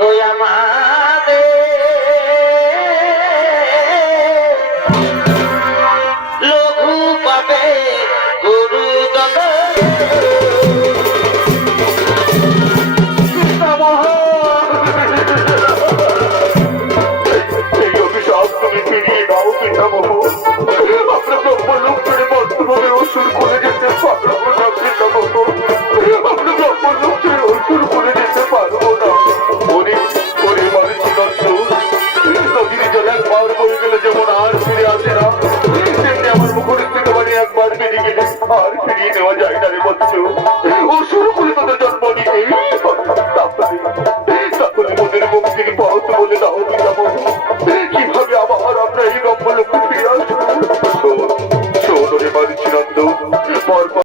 গো আমাদের লঘু পাবে গুরু এই অভিশাপ তুমি ফিরিয়ে দাও পিতামহ। আমরা ব্রহ্মলোক ছেড়ে বর্তমানে অসুর করে যেতে পারবো না পিতামহ। আমরা ব্রহ্মলোক ছেড়ে অসুর করে যেতে পারবো না। নদীর জল একবার বয়ে গেলে যেমন আর ফিরে আসে না, তেমনি আমার মুখরিস্থিত বাড়ি একবার বেরিয়ে গেলে আর ফিরিয়ে নেওয়া যায় না রে বৎস। অসুর করে তোদের